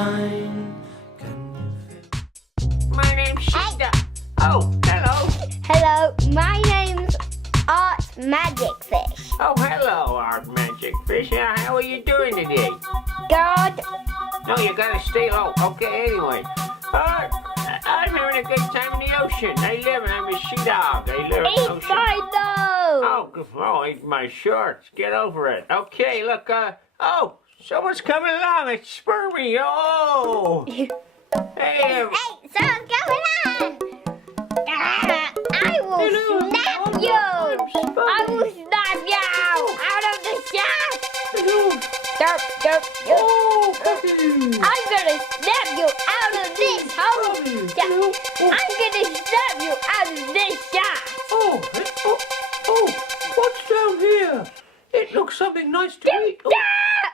shine. Can you feel? My name's Sheeta. Oh, hello. Hello, my name's Art Magic Fish. Oh, hello, Art Magic Fish. How are you doing today? God, No, you gotta stay low. Okay, anyway. Art, I'm having a good time in the ocean. I'm a sea dog. I live in the eat ocean. my nose. Oh, eat my shorts. Get over it. Okay, look, oh, someone's coming along. It's Spermy. Oh. Hey, Hey, so what's going on? I will snap you. I will snap you out of the shot. Derp, derp, derp. I'm gonna snap you out of this hole. I'm gonna snap you out of this shot. What's down here? It looks something nice to eat. Oh,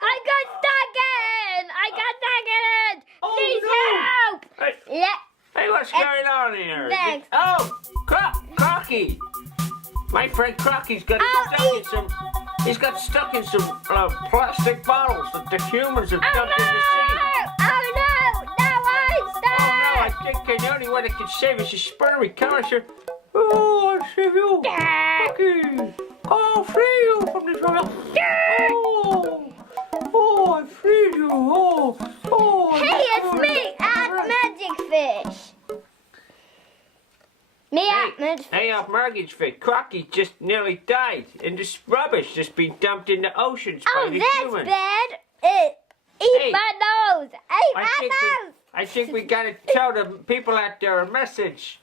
I got stuck in. Please help. hey, Yeah. hey, what's going on here? Thanks. Oh, Crocky. My friend Crocky's got He's got stuck in some plastic bottles that the humans have dumped in the sea. Oh no! No, Oh no, I think the only way that can save us is Spermy. Come on, sir. Oh, I'll save you. Crocky. I'll free you from this one. Oh, I freed you. Oh. Hey, it's me, Art Magic Fish. Me, Art Magic Fish. Hey, Margage Fish. Crocky just nearly died, and this rubbish just been dumped in the oceans by Oh, the that's humans. bad. Hey. Eat my nose. Eat my nose. I think we gotta tell the people out there a message.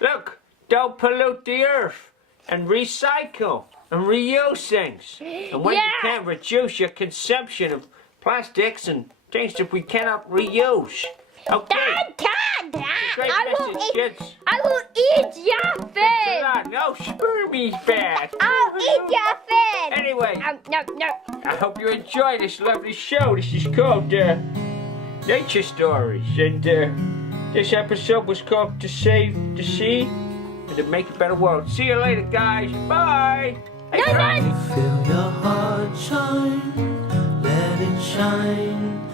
Look, don't pollute the earth, and recycle, and reuse things. And when you can, reduce your consumption of plastics and things that we cannot reuse. Okay. Great message, kids. I will eat your fin. No, Spermy's bad. I'll eat your fin. Anyway, No. I hope you enjoy this lovely show. This is called Nature Stories, and this episode was called To Save the Sea and to Make a Better World. See you later, guys. Bye. Hey, No, Crocky. Feel your heart shine. Let it shine.